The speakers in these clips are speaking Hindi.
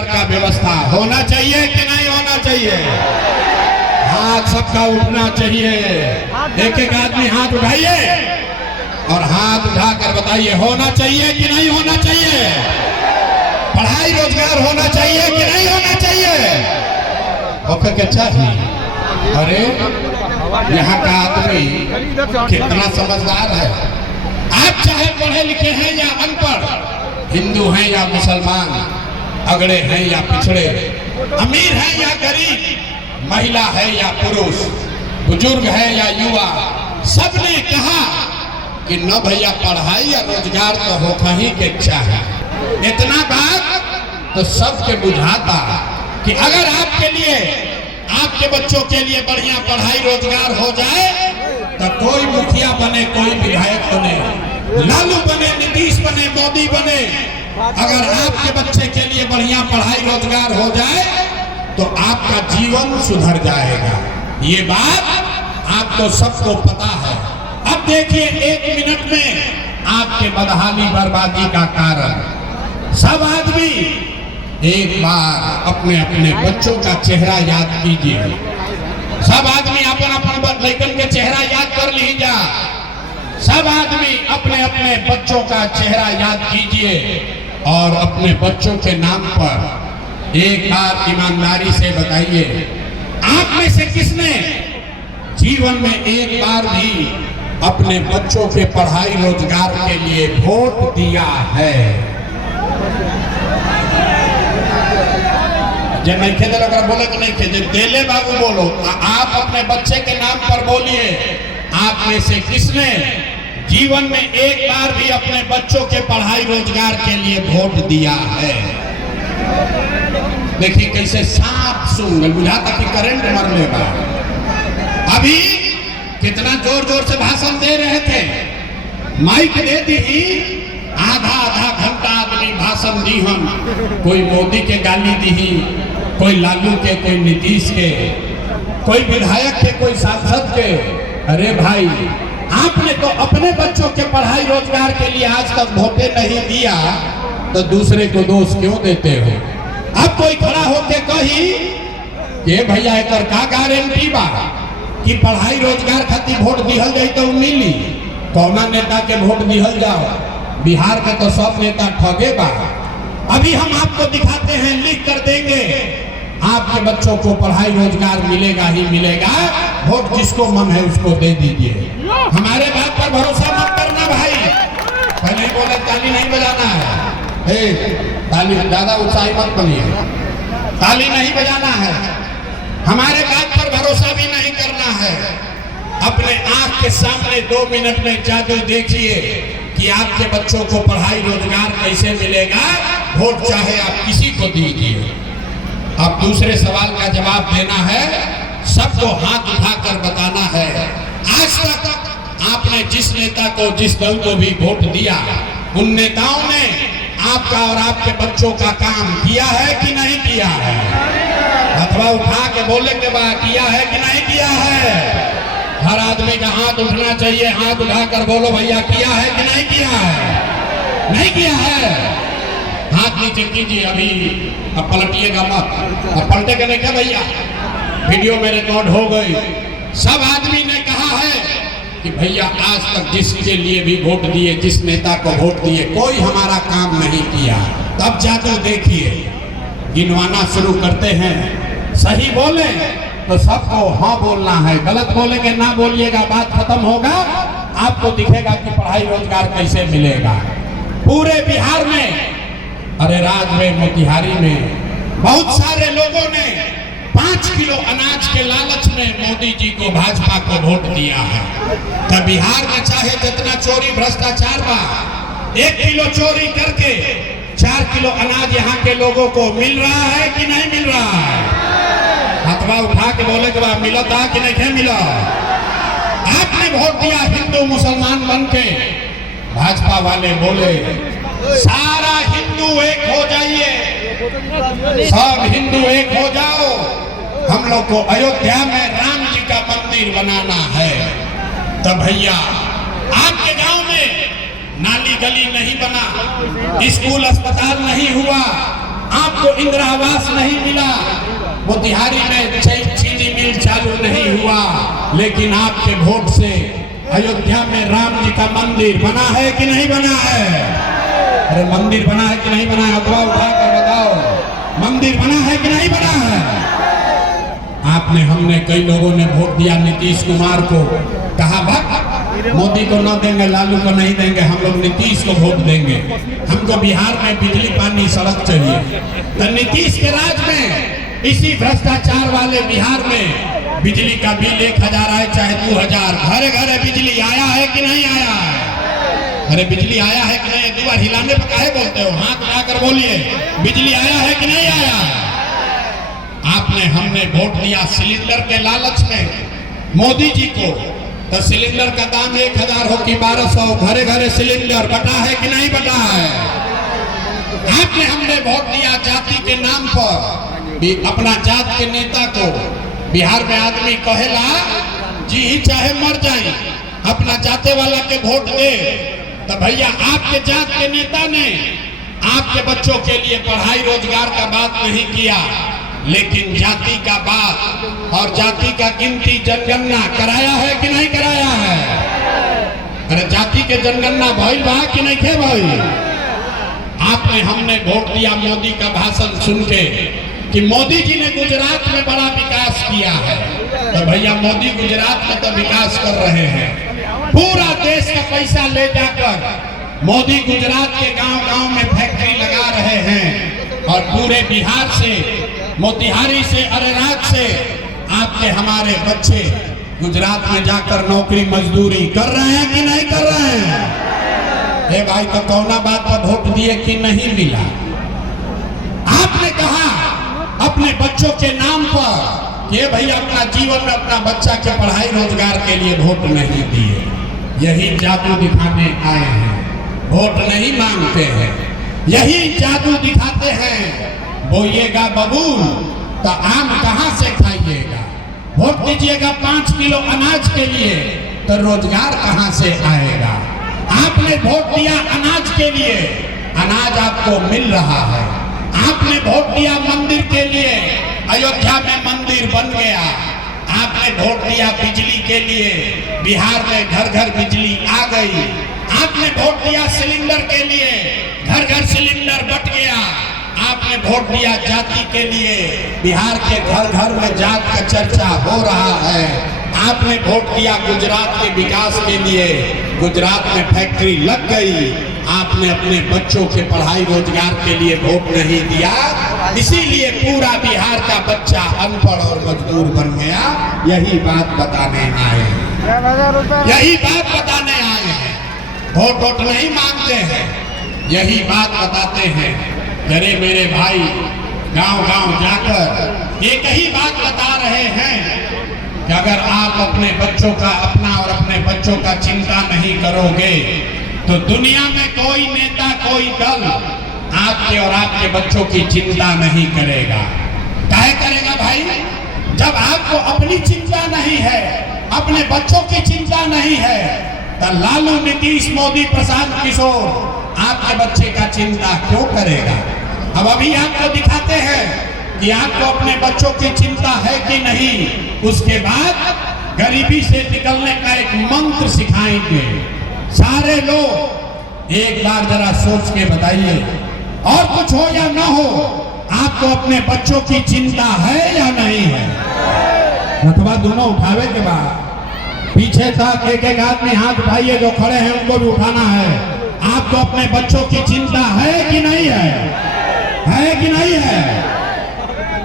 रोजगार का व्यवस्था होना चाहिए कि नहीं होना चाहिए? हाथ सबका उठना चाहिए। एक एक आदमी हाथ उठाइए और हाथ उठाकर बताइए होना चाहिए कि नहीं होना चाहिए? पढ़ाई रोजगार होना चाहिए कि नहीं होना चाहिए? ओके क्या चाहिए? अरे यहाँ का आदमी कितना समझदार है। आप चाहे पढ़े लिखे हैं या अनपढ़, हिंदू हैं या मुसलमान, अगड़े हैं या पिछड़े, अमीर हैं या गरीब, महिला है या पुरुष, बुजुर्ग है या युवा, सबने कहा कि न भैया पढ़ाई या रोजगार तो होता ही के चाहे। इतना बात तो सबके बुझाता कि अगर आपके लिए, आपके बच्चों के लिए बढ़िया पढ़ाई रोजगार हो जाए तो कोई मुखिया बने, कोई विधायक बने, लालू बने, नीतीश बने, मोदी बने, अगर आपके बच्चे के लिए बढ़िया पढ़ाई रोजगार हो जाए तो आपका जीवन सुधर जाएगा। ये बात आपको सबको पता है। अब देखिए 1 मिनट में आपके बदहाली बर्बादी का कारण। सब आदमी एक बार अपने अपने बच्चों का चेहरा याद कीजिए। सब आदमी अपन अपन लड़कन के चेहरा याद कर लीजिए। सब आदमी अपने अपने बच्चों का चेहरा याद कीजिए और अपने बच्चों के नाम पर एक बार ईमानदारी से बताइए, आप में से किसने जीवन में एक बार भी अपने बच्चों के पढ़ाई रोजगार के लिए वोट दिया है? जो नहीं खेदे लगा बोले कि नहीं खेदे, देले बाबू बोलो। आप अपने बच्चे के नाम पर बोलिए, आप में से किसने जीवन में एक बार भी अपने बच्चों के पढ़ाई रोजगार के लिए वोट दिया है? देखिए कैसे सांप सूंघ बुझाता कि करंट मर लेगा। अभी कितना जोर जोर से भाषण दे रहे थे, माइक दे दी, आधा आधा घंटा आदमी भाषण दी। हम कोई मोदी के गाली दी, कोई लालू के, कोई नीतीश के, कोई विधायक के, कोई सांसद के। अरे भाई, आपने तो अपने बच्चों के पढ़ाई रोजगार के लिए आज तक वोटे नहीं दिया तो दूसरे को दोष क्यों देते हो? अब कोई खड़ा होके कही कि भैया एक का गारंटी बा कि पढ़ाई रोजगार खातिर वोट दिहल जाए तो मिली। कौना नेता के वोट दिहल जाओ? बिहार के तो सब नेता ठगे बा। अभी हम आपको दिखाते हैं, लिख कर देंगे, आपके बच्चों को पढ़ाई रोजगार मिलेगा ही मिलेगा। वोट जिसको मन है उसको दे दीजिए। हमारे बात पर भरोसा मत करना भाई। पहले बोले ताली नहीं बजाना है, ताली ज्यादा उत्साही मत बनिए, ताली नहीं बजाना है। हमारे बात पर भरोसा भी नहीं करना है। अपने आंख के सामने 2 मिनट में जादू देखिए कि आपके बच्चों को पढ़ाई रोजगार कैसे मिलेगा। वोट चाहे आप किसी को दीजिए। अब दूसरे सवाल का जवाब देना है, सबको हाथ उठाकर बताना है, आज तक आपने जिस नेता को, जिस दल को भी वोट दिया, उन नेताओं ने आपका और आपके बच्चों का काम किया है कि नहीं किया है? अथवा उठा के बोले के बाद किया है कि नहीं किया है? हर आदमी का हाथ उठना चाहिए। हाथ उठाकर बोलो भैया किया है कि नहीं किया है? नहीं किया है, हाथ नीचे कीजिए। अभी अब पलटिएगा मत, अब पलटे के नहीं क्या भैया, वीडियो में रिकॉर्ड हो गई। सब आदमी ने कहा है कि भैया आज तक जिसके लिए भी वोट दिए, जिस नेता को वोट दिए, कोई हमारा काम नहीं किया। तब जाकर देखिए, गिनवाना शुरू करते हैं। सही बोले तो सबको हाँ बोलना है, गलत बोलेंगे ना बोलिएगा, बात खत्म होगा। आपको दिखेगा कि पढ़ाई रोजगार कैसे मिलेगा। पूरे बिहार में, अरे राज में, मोतिहारी में बहुत सारे लोगों ने 5 किलो अनाज के लालच में मोदी जी को, भाजपा को वोट दिया है। तो बिहार में चाहे जितना चोरी भ्रष्टाचार बा, 1 किलो चोरी करके 4 किलो अनाज यहाँ के लोगों को मिल रहा है कि नहीं मिल रहा है? हथवा उठा के बोले के बाद मिला था कि नहीं मिला? आपने वोट दिया हिंदू मुसलमान बन के, भाजपा वाले बोले सारा हिंदू एक हो जाइए, सब हिंदू एक हो जाओ, हम लोग को अयोध्या में राम जी का मंदिर बनाना है। तब भैया आपके गांव में नाली गली नहीं बना, स्कूल अस्पताल नहीं हुआ, आपको इंदिरा आवास नहीं मिला, मोतिहारी में चीनी मिल चालू नहीं हुआ, लेकिन आपके वोट से अयोध्या में राम जी का मंदिर बना है कि नहीं बना है? अरे मंदिर बना है कि नहीं बना है? अथवा उठा कर बताओ, मंदिर बना है कि नहीं बना है? आपने हमने कई लोगों ने वोट दिया नीतीश कुमार को, कहा भक्त मोदी को न देंगे, लालू को नहीं देंगे, हम लोग नीतीश को वोट देंगे, हमको बिहार में बिजली पानी सड़क चाहिए। तो नीतीश के राज में इसी भ्रष्टाचार वाले बिहार में बिजली का बिल 1000 आए चाहे 2000, घरे घरे बिजली आया है कि नहीं आया है? अरे बिजली आया है कि नहीं? 2 बार हिलाने पर काहे बोलते हो? हाथ उठाकर बोलिए, बिजली आया है कि नहीं आया है? आपने हमने वोट दिया सिलेंडर के लालच में मोदी जी को, तो सिलेंडर का दाम 1000 हो कि 1200, घरे घरे सिलेंडर बटा है कि नहीं बटा है? आपने हमने वोट दिया जाति के नाम पर, अपना जात के नेता को। बिहार में आदमी कहेला जी चाहे मर जाए, अपना जाते वाला के वोट दे। तो भैया आपके जात के नेता ने आपके बच्चों के लिए पढ़ाई रोजगार का बात नहीं किया, लेकिन जाति का बात और जाति का गिनती जनगणना कराया है कि नहीं कराया है? अरे जाति के जनगणना भइल बा कि नहीं थे भाई? आपने हमने वोट दिया मोदी का भाषण सुन के कि मोदी जी ने गुजरात में बड़ा विकास किया है। तो भैया मोदी गुजरात में तो विकास कर रहे हैं, पूरा देश का पैसा ले जाकर मोदी गुजरात के गांव-गांव में फैक्ट्री लगा रहे हैं, और पूरे बिहार से, मोतिहारी से, अरेराज से आपके हमारे बच्चे गुजरात में जाकर नौकरी मजदूरी कर रहे हैं कि नहीं कर रहे हैं? ए भाई तो कौना बात पर वोट दिए कि नहीं मिला? आपने कहा अपने बच्चों के नाम पर कि भैया अपना जीवन में अपना बच्चा के पढ़ाई रोजगार के लिए वोट नहीं दिए। यही जादू दिखाने आए हैं, वोट नहीं मांगते हैं, यही जादू दिखाते हैं। बोइएगा बबूल तो आम कहां से खाइएगा? वोट दीजिएगा 5 किलो अनाज के लिए तो रोजगार कहां से आएगा? आपने वोट दिया अनाज के लिए, अनाज आपको मिल रहा है। आपने वोट दिया मंदिर के लिए, अयोध्या में मंदिर बन गया। आपने वोट दिया बिजली के लिए, बिहार में घर घर बिजली आ गई। आपने वोट दिया सिलेंडर के लिए, घर घर सिलेंडर बट गया। आपने वोट दिया जाति के लिए, बिहार के घर घर में जात का चर्चा हो रहा है। आपने वोट दिया गुजरात के विकास के लिए, गुजरात में फैक्ट्री लग गई। आपने अपने बच्चों के पढ़ाई रोजगार के लिए वोट नहीं दिया, इसीलिए पूरा बिहार का बच्चा अनपढ़ और मजदूर बन गया। यही बात बताने आए हैं, यही बात बताने आए हैं। वोट नहीं मांगते हैं, यही बात बताते हैं। अरे मेरे भाई गांव-गांव जाकर एक ही बात बता रहे हैं कि अगर आप अपने बच्चों का, अपना और अपने बच्चों का चिंता नहीं करोगे तो दुनिया में कोई नेता, कोई दल आपके और आपके बच्चों की चिंता नहीं करेगा। काहे करेगा भाई? जब आपको अपनी चिंता नहीं है, अपने बच्चों की चिंता नहीं है, तो लालू, नीतीश, मोदी, प्रशांत किशोर आपके बच्चे का चिंता क्यों करेगा? अब अभी आपको दिखाते हैं कि आपको अपने बच्चों की चिंता है कि नहीं। उसके बाद गरीबी से निकलने का एक मंत्र सिखाएंगे। सारे लोग एक बार जरा सोच के बताइए, और कुछ हो या ना हो, आपको अपने बच्चों की चिंता है या नहीं है? अथवा दोनों उठावे के बाद पीछे तक एक एक आदमी हाथ उठाइए, जो खड़े हैं उनको भी उठाना है। आपको अपने बच्चों की चिंता है कि नहीं है? है कि नहीं है?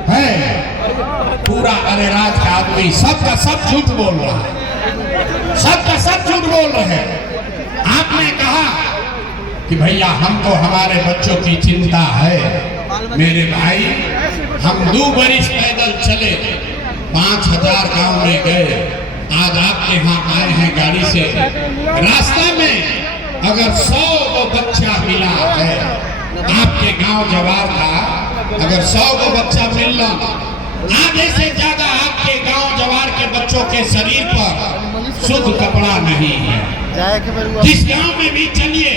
है। पूरा अरेराज का आदमी सबका सब झूठ बोल रहा है, सबका सब झूठ बोल रहे हैं। आपने कहा कि भैया हमको हमारे बच्चों की चिंता है। मेरे भाई, हम 2 बरिस पैदल चले, 5000 गांव में गए, आज आपके यहाँ आए हैं गाड़ी से। रास्ता में अगर 100 को बच्चा मिला है आपके गांव जवार का, अगर 100 को बच्चा मिल रहा, आधे से ज्यादा आपके गांव जवार के बच्चों के शरीर पर शुद्ध कपड़ा नहीं है। जिस गांव में भी चलिए,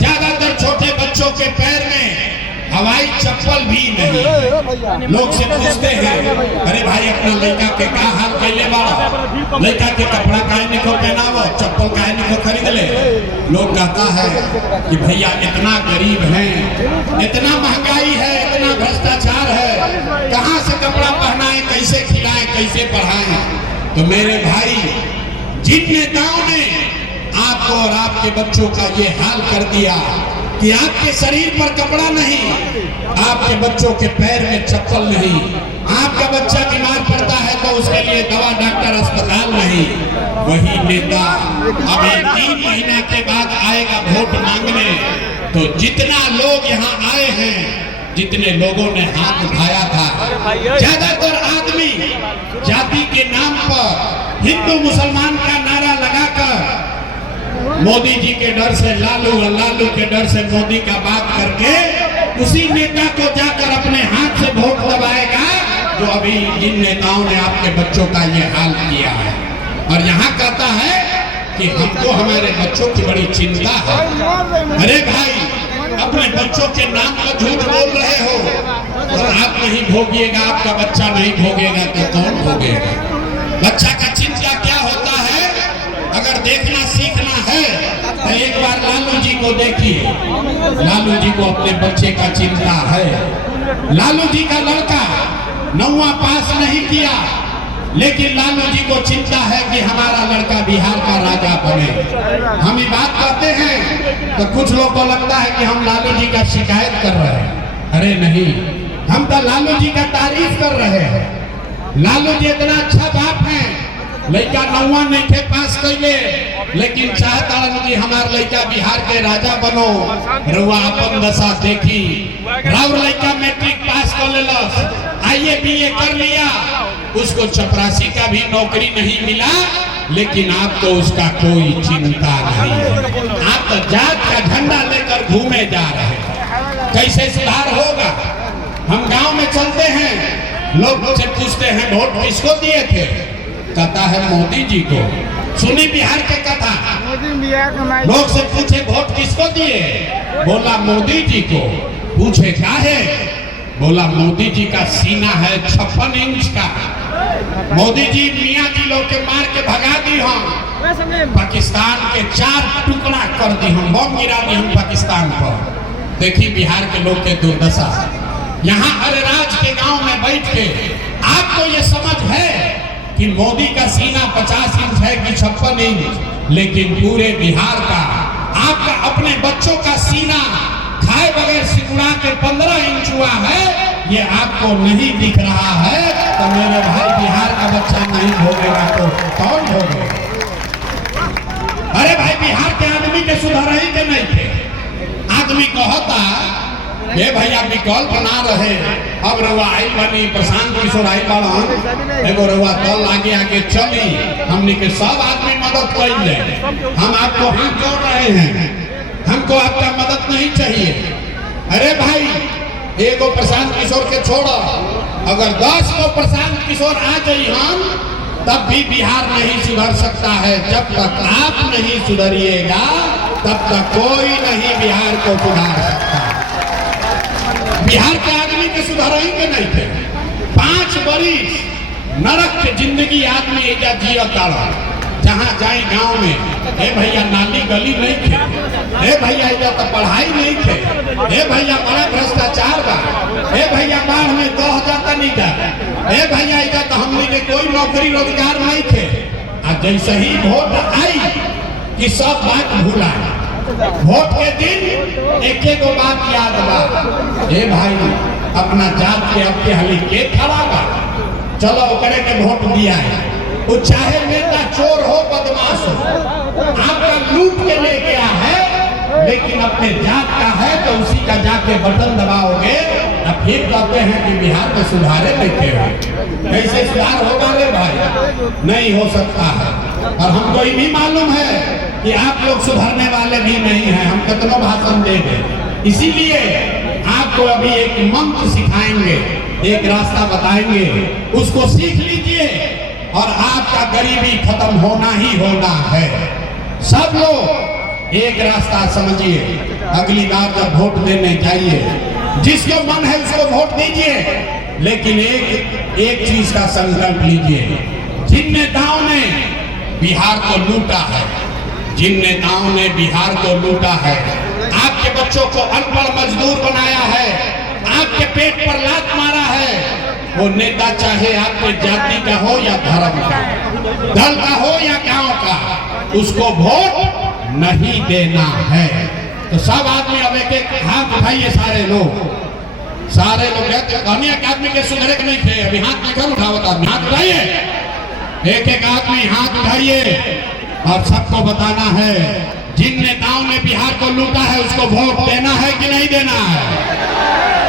ज्यादातर छोटे बच्चों के पैर में हवाई चप्पल भी नहीं। लोग से पूछते हैं, अरे भाई अपना लड़का के का हाल कैले बाड़ा, लड़का के कपड़ा काहे निको पहनावो, चप्पल काहे निको खरीद ले। लोग कहता है कि भैया इतना गरीब हैं, इतना महंगाई है, इतना भ्रष्टाचार है, कहाँ से कपड़ा पहनाएं, कैसे खिलाएं, कैसे पढ़ाएं। तो मेरे भाई, जिन नेताओं ने आपको और आपके बच्चों का ये हाल कर दिया कि आपके शरीर पर कपड़ा नहीं, आपके बच्चों के पैर में चप्पल नहीं, आपका बच्चा बीमार पड़ता है तो उसके लिए दवा, डॉक्टर, अस्पताल नहीं, वही नेता अभी 3 महीना के बाद आएगा वोट मांगने। तो जितना लोग यहाँ आए हैं, जितने लोगों ने हाथ उठाया था, ज्यादातर आदमी जाति के नाम पर हिंदू मुसलमान का नारा लगाकर मोदी जी के डर से लालू और लालू के डर से मोदी का बात करके उसी नेता को जाकर अपने हाथ से वोट दबाएगा जो अभी जिन नेताओं ने आपके बच्चों का ये हाल किया है। और यहाँ कहता है कि हमको हमारे बच्चों की बड़ी चिंता है। अरे भाई, अपने बच्चों के नाम पर झूठ बोल रहे हो, और आप नहीं भोगिएगा, आपका बच्चा नहीं भोगेगा तो कौन भोगेगा। बच्चा का चिंता क्या होता है, अगर देखना सीखना है तो एक बार लालू जी को देखिए। लालू जी को अपने बच्चे का चिंता है। लालू जी का लड़का 9वां पास नहीं किया, लेकिन लालू जी को चिंता है कि हमारा लड़का बिहार का राजा बने। हम ये बात करते हैं तो कुछ लोग को लगता है कि हम लालू जी का शिकायत कर रहे हैं। अरे नहीं, हम तो लालू जी का तारीफ कर रहे हैं। लालू जी इतना अच्छा बाप है, लड़का 9वां नहीं थे पास कैले, लेकिन चाहता कि हमार लड़का बिहार के राजा बनो। रुआ अपन दशा देखी, राउर लड़का मैट्रिक पास कर लेलस, आईए बीए कर लिया, उसको चपरासी का भी नौकरी नहीं मिला, लेकिन आपको उसका कोई चिंता नहीं है। आप तो जात का झंडा लेकर घूमे जा रहे हैं। कैसे सुधार होगा? हम गांव में चलते हैं, लोग से पूछते हैं वोट किसको दिए थे, कहता है मोदी जी को। सुनी बिहार के कथा, लोग से पूछे वोट किसको दिए, बोला मोदी जी को। पूछे क्या है, बोला मोदी जी का सीना है 56 इंच का। मोदी जी मियाँ जी लोग के मार के भगा दी हम, पाकिस्तान के 4 टुकड़ा कर दी हम, बम गिरा दी हम पाकिस्तान पर। देखी बिहार के लोग के दुर्दशा। यहाँ अरेराज के गांव में बैठ के आपको ये समझ है कि मोदी का सीना 50 इंच है कि 56 इंच, लेकिन पूरे बिहार का आपका अपने बच्चों का सीना खाए बगैर सिकुड़ा के 15 इंच हुआ है, ये आपको नहीं दिख रहा है। तो मेरे भाई, बिहार का बच्चा नहीं भोगेगा तो कौन भोगेगा? अरे भाई, बिहार के आदमी के सुधार ही के नहीं थे। आदमी कहता ये भैया विकल्प ना रहे, अब रउआ आई बनी, प्रशांत किशोर आई बड़न, एगो रउआ दल आगे आगे चली, हमने के सब आदमी मदद कर ले। हम आपको हाथ जोड़ रहे हैं, हमको आपका मदद नहीं चाहिए। अरे भाई, एगो प्रशांत किशोर के छोड़ो, अगर 10 को प्रशांत किशोर आ जाई हम, तब भी बिहार नहीं सुधर सकता है। जब तक आप नहीं सुधरिएगा, तब तक कोई नहीं बिहार को सुधार सकता। बिहार के आदमी के सुधार ही के नहीं थे। 5 बरिस नरक के जिंदगी आदमी एजा जियता रहा। जहाँ जाए गांव में, हे भैया नाली गली नहीं थे, हे भैया एजा तो पढ़ाई नहीं थे, हे भैया बड़ा भ्रष्टाचार बा, हे भैया बाढ़ में 2 जाता नहीं जा, हे भैया एजा तो हमने के कोई नौकरी रोजगार नहीं थे। और जैसे ही वोट आई कि सब बात भूला। वोट के दिन एक बात याद बा, हे भाई अपना जात के आपके हली के खड़ा बा, चलो करे के वोट दिया है। वो चाहे नेता चोर हो, बदमाश हो, आपका लूट के ले गया है, लेकिन अपने जात का है तो उसी का जाके बटन दबाओगे, अब फिर कहते हैं कि बिहार में सुधारे लेते हो। कैसे सुधार होगा रे भाई? नहीं हो सकता है। और हमको ये भी मालूम है कि आप लोग सुधरने वाले भी नहीं हैं, हम कितनों भाषण देंगे। इसीलिए आपको अभी एक मंत्र सिखाएंगे, एक रास्ता बताएंगे, उसको सीख लीजिए और आपका गरीबी खत्म होना ही होना है। सब लोग एक रास्ता समझिए, अगली बार जब वोट देने जाइए जिसको मन है उसको वोट दीजिए, लेकिन एक चीज का संकल्प लीजिए। जिन नेताओं ने बिहार को लूटा है, जिन नेताओं ने बिहार को लूटा है, आपके बच्चों को अनपढ़ मजदूर बनाया है, आपके पेट पर लात मारा है, वो नेता चाहे आपके जाति का हो या धर्म का, दल का हो या गांव का, उसको वोट नहीं देना है। तो सब आदमी अब एक हाथ उठाइए, सारे लोग कहने एक आदमी के सुधरे के नहीं थे, अभी हाथ लेकर उठावत आदमी हाथ उठाइए, एक आदमी हाथ उठाइए और सबको बताना है जिन नेताओं ने बिहार को लूटा है उसको वोट देना है कि नहीं देना है।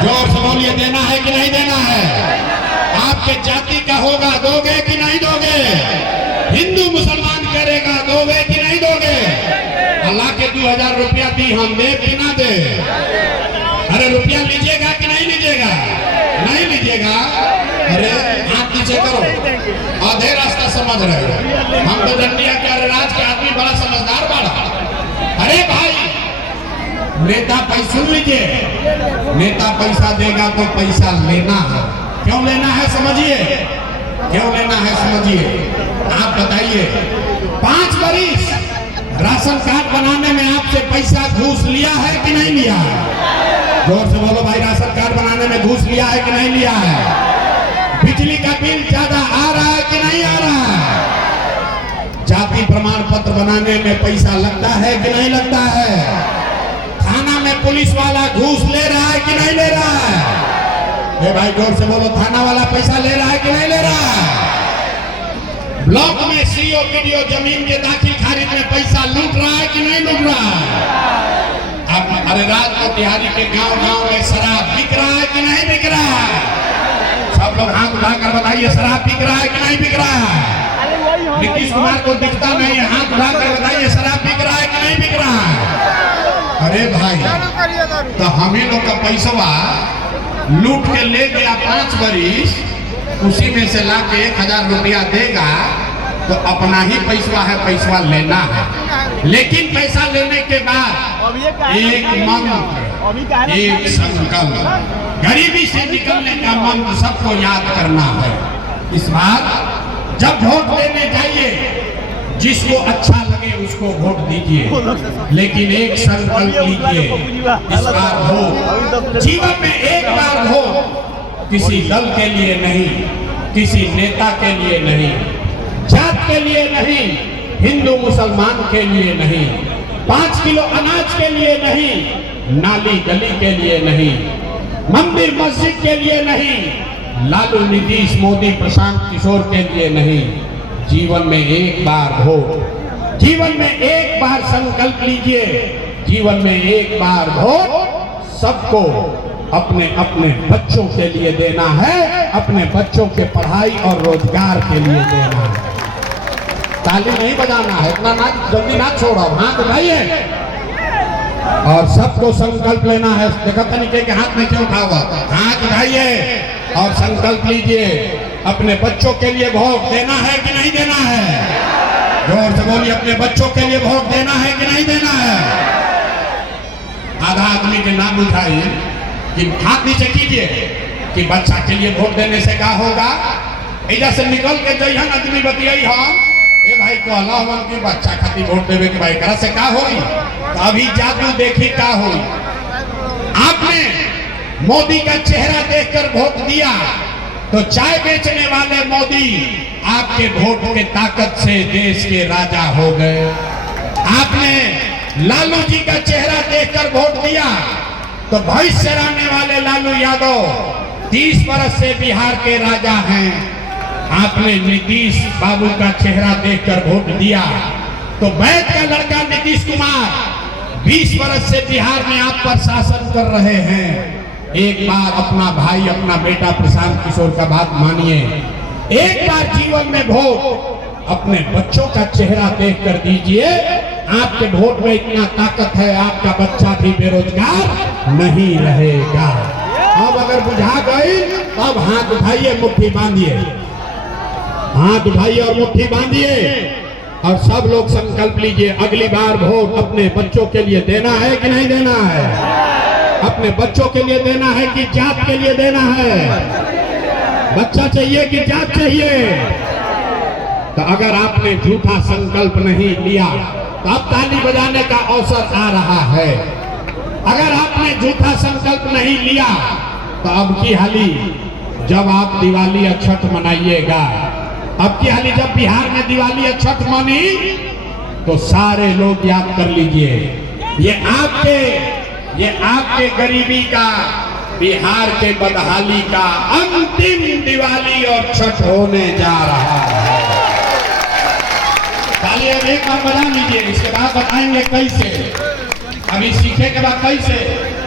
जोर से बोलिए, देना है कि नहीं देना है। आपके जाति का होगा, दोगे कि नहीं दोगे। हिंदू मुसलमान करेगा, दोगे कि नहीं दोगे। अल्लाह के 2000 रुपया दी, हम दे कि ना दे। अरे रुपया लीजिएगा कि नहीं लीजिएगा, नहीं लीजिएगा। अरे हाथ नीचे करो, आधे रास्ता समझ रहे हो। हम तो डंडिया के राज के आदमी बड़ा समझदार बड़ा। अरे भाई, नेता पैसा सुन लीजिए, नेता पैसा देगा तो पैसा लेना है। क्यों लेना है समझिए, क्यों लेना है समझिए। आप बताइए, 5 बरिस राशन कार्ड बनाने में आपसे पैसा घूस लिया है कि नहीं लिया है। जोर से बोलो भाई, राशन कार्ड बनाने में घूस लिया है कि नहीं लिया है। बिजली का बिल ज्यादा आ रहा है कि नहीं आ रहा है। जाति प्रमाण पत्र बनाने में पैसा लगता है कि नहीं लगता है। थाना में पुलिस वाला घूस ले रहा है कि नहीं ले रहा है। भाई जोर से बोलो, थाना वाला पैसा ले रहा है कि नहीं ले रहा है। ब्लॉक में सीओ वीडियो जमीन के दाखिल खारिज में पैसा लूट रहा है कि नहीं लूट रहा है। अब अरे रात को बिहारी के गांव में शराब बिक रहा है कि नहीं बिक रहा है। सब लोग हाथ उठाकर बताइए, शराब बिक रहा है कि नहीं बिक रहा है। नीतीश कुमार को दिखता नहीं है, हाथ उठाकर बताइए, शराब बिक रहा है कि नहीं बिक रहा है। अरे भाई, तो हम ही लोग का पैसा लूट के ले गया 5 बरिस, उसी में से ला के 1000 रुपया देगा तो अपना ही पैसा है, पैसा लेना है। लेकिन पैसा लेने के बाद एक मंत्र, एक संकल्प, गरीबी से निकलने का मंत्र सबको याद करना है। इस बार जब वोट देने जाइए, जिसको अच्छा लगे उसको वोट दीजिए, लेकिन एक संकल्प लीजिए, इस बार वोट जीवन में एक बार वोट, किसी दल के लिए नहीं, किसी नेता के लिए नहीं, जात के लिए नहीं, हिंदू मुसलमान के लिए नहीं, 5 किलो अनाज के लिए नहीं, नाली गली के लिए नहीं, मंदिर मस्जिद के लिए नहीं, लालू नीतीश मोदी प्रशांत किशोर के लिए नहीं। जीवन में एक बार वोट, जीवन में एक बार संकल्प लीजिए, जीवन में एक बार वोट सबको अपने अपने बच्चों के लिए देना है, अपने बच्चों के पढ़ाई और रोजगार के लिए देना है। ताली नहीं बजाना है, इतना ना जल्दी ना छोड़ो, हाथ उठाइए और सबको संकल्प लेना है। देखो तनिके के हाथ में क्यों उठा हुआ, हाथ उठाइए और संकल्प लीजिए, अपने बच्चों के लिए वोट देना है कि नहीं देना है। जोर से बोलिए, अपने बच्चों के लिए वोट देना है कि नहीं देना है। आधा आदमी के नाम उठाइए कि हाथ नीचे कीजिए कि बच्चा के लिए वोट देने से क्या होगा। इधर से निकल के जइहन आदमी बतियाई हम, ए भाई कहला हम कि बच्चा खातिर वोट देवे के भाई करा से का होई। तो अभी जादू देखी का होई। आपने मोदी का चेहरा देखकर वोट दिया तो चाय बेचने वाले मोदी आपके वोट के ताकत से देश के राजा हो गए। आपने लालू जी का चेहरा देखकर वोट दिया तो भैंस चराने वाले लालू यादव 30 वर्ष से बिहार के राजा हैं। आपने नीतीश बाबू का चेहरा देखकर वोट दिया तो वैद का लड़का नीतीश कुमार 20 वर्ष से बिहार में आप पर शासन कर रहे हैं। एक बार अपना भाई, अपना बेटा प्रशांत किशोर का बात मानिए। एक बार जीवन में वोट अपने बच्चों का चेहरा देख कर दीजिए। आपके वोट में इतना ताकत है, आपका बच्चा भी बेरोजगार नहीं रहेगा। अब अगर बुझा गई तब हाथ उठाइए, मुट्ठी बांधिए, हाथ उठाइए और मुट्ठी बांधिए और सब लोग संकल्प लीजिए, अगली बार वोट अपने बच्चों के लिए देना है कि नहीं देना है। अपने बच्चों के लिए देना है कि जात के लिए देना है? बच्चा चाहिए कि जात चाहिए? तो अगर आपने झूठा संकल्प नहीं लिया तो अब ताली बजाने का अवसर आ रहा है। अगर आपने झूठा संकल्प नहीं लिया तो अब की हाली जब आप दिवाली और छठ मनाइएगा, अब की हाली जब बिहार में दिवाली और छठ मनी तो सारे लोग याद कर लीजिए, ये आपके गरीबी का, बिहार के बदहाली का अंतिम दिवाली और छठ होने जा रहा है। ताली अब एक बार बजा लीजिए, इसके बाद बताएंगे कैसे। अभी सीखे के बाद कैसे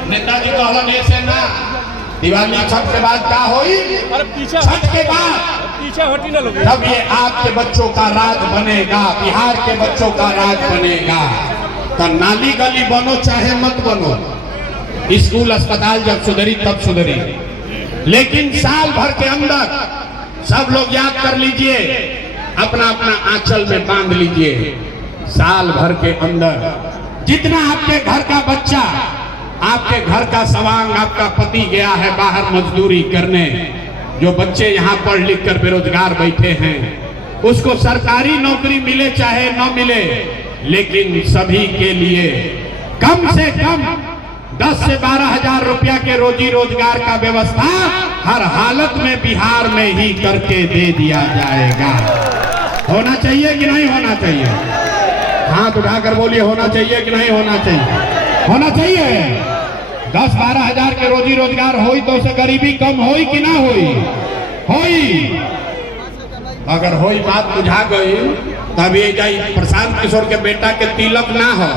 नेताजी कहलन ऐसे ना, दिवाली छठ के बाद क्या होई? छठ के बाद तब ये आपके बच्चों का राज बनेगा, बिहार के बच्चों का राज बनेगा। तो नाली गली बनो चाहे मत बनो, स्कूल अस्पताल जब सुधरी तब सुधरी, लेकिन साल भर के अंदर सब लोग याद कर लीजिए, अपना अपना आंचल में बांध लीजिए। साल भर के अंदर जितना आपके घर का बच्चा, आपके घर का सवांग, आपका पति गया है बाहर मजदूरी करने, जो बच्चे यहाँ पढ़ लिख कर बेरोजगार बैठे हैं, उसको सरकारी नौकरी मिले चाहे न मिले, लेकिन सभी के लिए कम से कम 10 से 12 हजार रुपया के रोजी रोजगार का व्यवस्था हर हालत में बिहार में ही करके दे दिया जाएगा। होना चाहिए कि नहीं होना चाहिए? हाथ उठाकर बोलिए, होना चाहिए कि नहीं होना चाहिए? होना चाहिए। 10-12 हजार के रोजी रोजगार होई तो उसे गरीबी कम होई कि ना होई? होई। अगर होई बात बुझा गई तब ये जाई प्रशांत किशोर के बेटा के तिलक ना हो।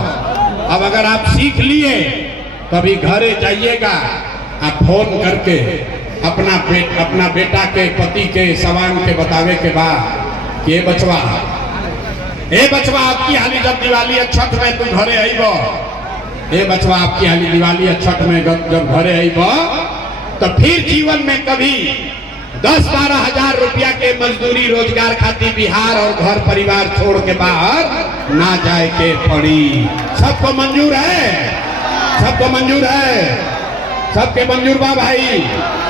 अब अगर आप सीख लिए तभी घरे जाइएगा, आप फोन करके अपना बेटा के पति के सवांग के बतावे के बाद कि बचवा आपकी हाली जब दिवाली और छठ में तू घरे आईबो, ए बचवा आपकी हाली दिवाली और छठ में जब घरे आईबो तो फिर जीवन में कभी 10-12 हजार रुपया के मजदूरी रोजगार खातिर बिहार और घर परिवार छोड़ के बाहर ना जाए के पड़ी। सबको मंजूर है? सबको मंजूर है? सबके मंजूर बा भाई?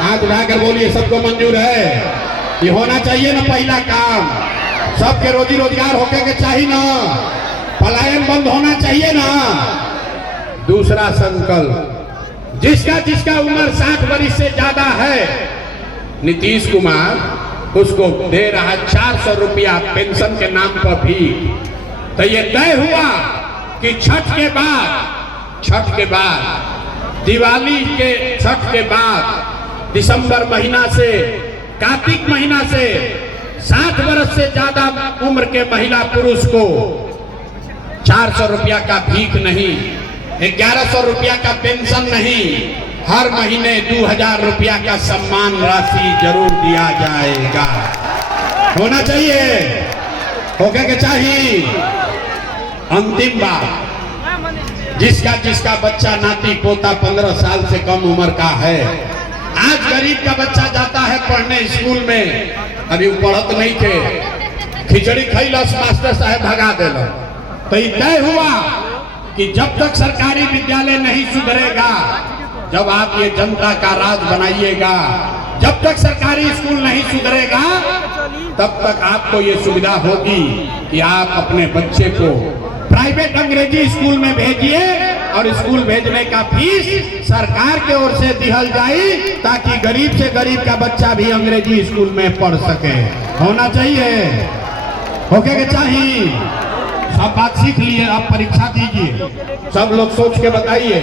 हाथ उठाकर बोलिए, सबको मंजूर है? ये होना चाहिए ना पहला काम। सबके रोजी रोजगार होके के चाहिए ना, पलायन बंद होना चाहिए ना। दूसरा संकल्प, जिसका उम्र 60 वर्ष से ज्यादा है, नीतीश कुमार उसको दे रहा 400 रुपया पेंशन के नाम पर भी। तो ये तय हुआ कि छठ के बाद दिवाली के छठ के बाद दिसंबर महीना से कार्तिक महीना से 60 वर्ष से ज्यादा उम्र के महिला पुरुष को 400 रुपया का भीख नहीं, 1100 रुपया का पेंशन नहीं, हर महीने 2000 रुपया का सम्मान राशि जरूर दिया जाएगा। होना चाहिए, होके के चाहिए। अंतिम बात, जिसका बच्चा नाती पोता 15 साल से कम उम्र का है, आज गरीब का बच्चा जाता है पढ़ने स्कूल में, अभी वो पढ़त नहीं थे, खिचड़ी खैलस मास्टर साहब भगा देला। तो ये तय हुआ कि जब तक सरकारी विद्यालय नहीं सुधरेगा, जब आप ये जनता का राज बनाइएगा, जब तक सरकारी स्कूल नहीं सुधरेगा, तब तक आपको ये सुविधा होगी कि आप अपने बच्चे को प्राइवेट अंग्रेजी स्कूल में भेजिए और स्कूल भेजने का फीस सरकार के ओर से दिहल जाए, ताकि गरीब से गरीब का बच्चा भी अंग्रेजी स्कूल में पढ़ सके। होना चाहिए, होके के चाहिए। सब बात सीख लिए, आप परीक्षा दीजिए, सब लोग सोच के बताइए।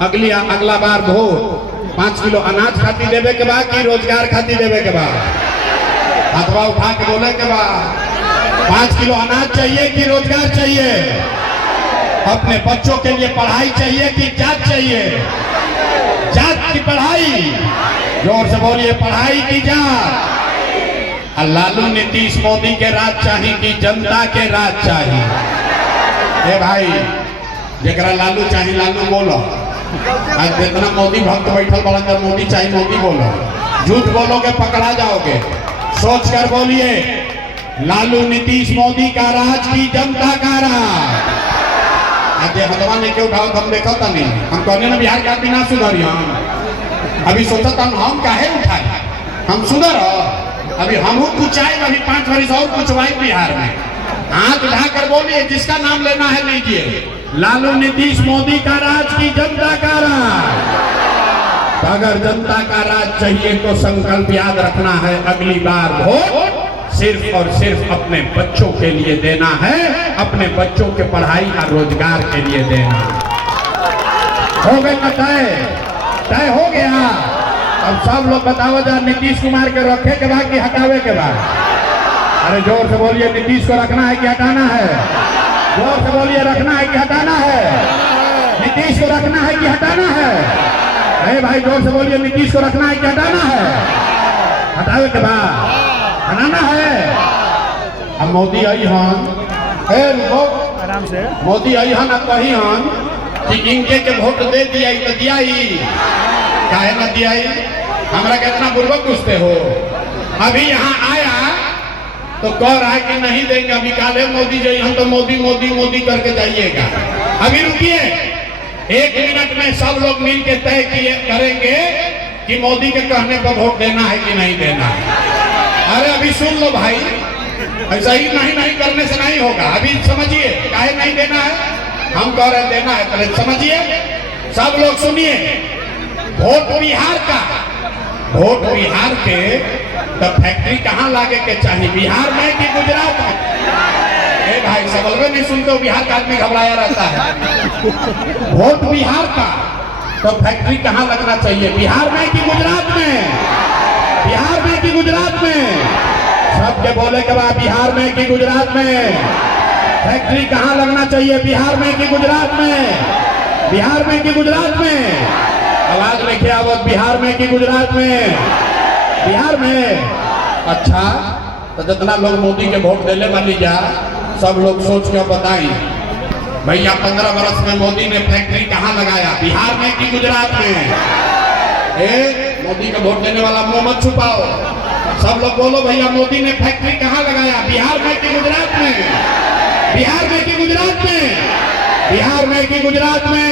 अगला बार वोट 5 किलो अनाज खाती देवे के बाद कि रोजगार खाती देवे के बाद? हाथवा उठा के बोले के बाद 5 किलो अनाज चाहिए कि रोजगार चाहिए? अपने बच्चों के लिए पढ़ाई चाहिए कि जात चाहिए? जात की पढ़ाई, जोर से बोलिए, पढ़ाई की जात। लालू नीतीश मोदी के राज चाहिए कि जनता के राज चाहिए? ए भाई, जरा लालू चाहिए लालू बोलो। आज जितना मोदी भक्त बैठल बड़ा, जब मोदी चाहिए मोदी बोलो। झूठ बोलोगे पकड़ा जाओगे। सोच कर बोलिए, लालू नीतीश मोदी का राज की जनता का राज? आते हलवा लेके उठाओ तो हम देखो नहीं, हम कहने ना बिहार का आदमी ना सुधरी, हम अभी सोचा था हम काहे उठाए, हम सुधर अभी हम कुचाए, अभी 5 वर्ष और कुचवाए बिहार में। हाथ उठा कर बोलिए, जिसका नाम लेना है लीजिए। लालू नीतीश मोदी का राज की जनता का राज। अगर जनता का राज चाहिए तो संकल्प याद रखना है, अगली बार वोट सिर्फ और सिर्फ अपने बच्चों के लिए देना है, अपने बच्चों के पढ़ाई और रोजगार के लिए देना। हो गए ना तय हो गया। अब सब लोग बताओ जा, नीतीश कुमार के रखे के बाद कि हटावे के बाद? अरे जोर से बोलिए, नीतीश को रखना है कि हटाना है? जोर से बोलिए, रखना है कि हटाना है? नीतीश को रखना है कि हटाना है? अरे भाई जोर से बोलिए, नीतीश को रखना है कि हटाना है? हटावे के बाद हटाना है। अब मोदी आई हन, आराम से मोदी आई हन, अब कही हन कि इनके के वोट दे दिया तो दिया ही, काहे ना दिया ही? हमरा कितना बुर्बक पूछते हो। अभी यहाँ आया तो कह रहा है कि नहीं देंगे, अभी काले मोदी जो हम तो मोदी मोदी मोदी करके जाइएगा। अभी रुकिए, 1 मिनट में सब लोग मिल के तय किए करेंगे कि मोदी के कहने पर वोट देना है कि नहीं देना है। अरे अभी सुन लो भाई, ऐसा ही नहीं करने से नहीं होगा। अभी समझिए काहे नहीं देना है, हम कह रहे देना है, पहले समझिए। सब लोग सुनिए, वोट बिहार का, वोट बिहार के तो फैक्ट्री कहाँ लागे के चाहिए, बिहार में कि गुजरात में? ए भाई सबलवे नहीं सुनते हो, बिहार का आदमी घबराया रहता है। वोट बिहार का तो फैक्ट्री कहाँ लगना चाहिए, बिहार में कि गुजरात में? बिहार में कि गुजरात में? सबके बोले के बाद बिहार में कि गुजरात में? फैक्ट्री कहाँ लगना चाहिए, बिहार में कि गुजरात में? बिहार में कि गुजरात में? आवाज लेके आवो, बिहार में कि गुजरात में? बिहार में। अच्छा, तो जितना लोग मोदी के वोट देने वाली जा, सब लोग सोच के बताई भैया 15 वर्ष में मोदी ने फैक्ट्री कहाँ लगाया, बिहार में कि गुजरात में? मोदी का वोट देने वाला मुंह मत छुपाओ, सब लोग बोलो भैया मोदी ने फैक्ट्री कहाँ लगाया, बिहार में कि गुजरात में? बिहार में कि गुजरात में? बिहार में कि गुजरात में?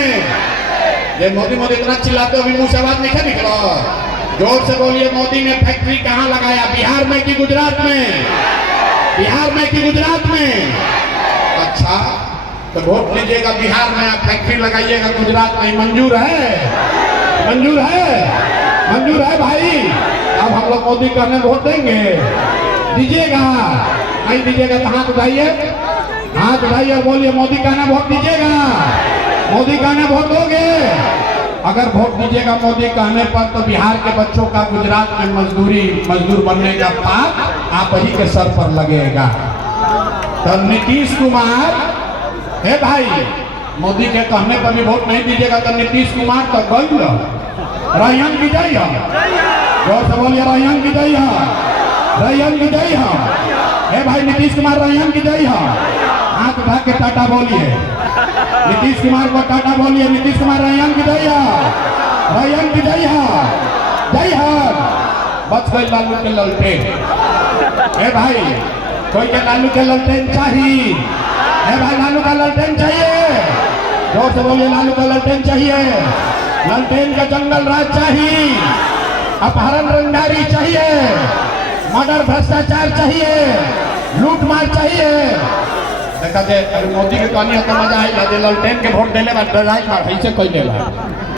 ये मोदी मोदी इतना चिल्लाते हो, अभी मुंह से आवाज नहीं निकला। जोर से बोलिए, मोदी ने फैक्ट्री कहाँ लगाया, बिहार में कि गुजरात में? बिहार में कि गुजरात में? अच्छा, तो वोट लीजिएगा बिहार में, आप फैक्ट्री लगाइएगा गुजरात में, मंजूर है? मंजूर है? मंजूर है भाई? अब हम लोग मोदी कहने वोट देंगे, दीजिएगा? नहीं दीजिएगा तो हाथ उठाइए, हाथ उठाइए और बोलिए मोदी कहने वोट दीजिएगा, मोदी कहने वोट दोगे? अगर वोट दीजिएगा मोदी कहने पर तो बिहार के बच्चों का गुजरात में मजदूर बनने का पाप आप ही के सर पर लगेगा। तो नीतीश कुमार, हे भाई मोदी के कहने पर भी वोट नहीं दीजिएगा तो नीतीश कुमार तो गई रैयन की जय है, जोर से बोलिए रैयन की जय है, रैयन की जय है। हे भाई नीतीश कुमार रैयन की जय है, हाथ उठा के टाटा बोलिए, नीतीश कुमार को टाटा बोलिए, नीतीश कुमार रैयन की जय है, रैयन की जय है, जय है। बच गई लालू के ललटेन। हे भाई कोई के लालू के ललटेन चाहिए? हे भाई लालू का ललटेन चाहिए? जोर से बोलिए लालू का ललटेन चाहिए, ललटेन का जंगल राज चाहिए, अपहरण रंगदारी चाहिए, मर्डर भ्रष्टाचार चाहिए, लूट मार चाहिए। देखा दे मोदी के कहनी है तो मजा आई, ललटेन के वोट देने वाले ऐसे कोई देला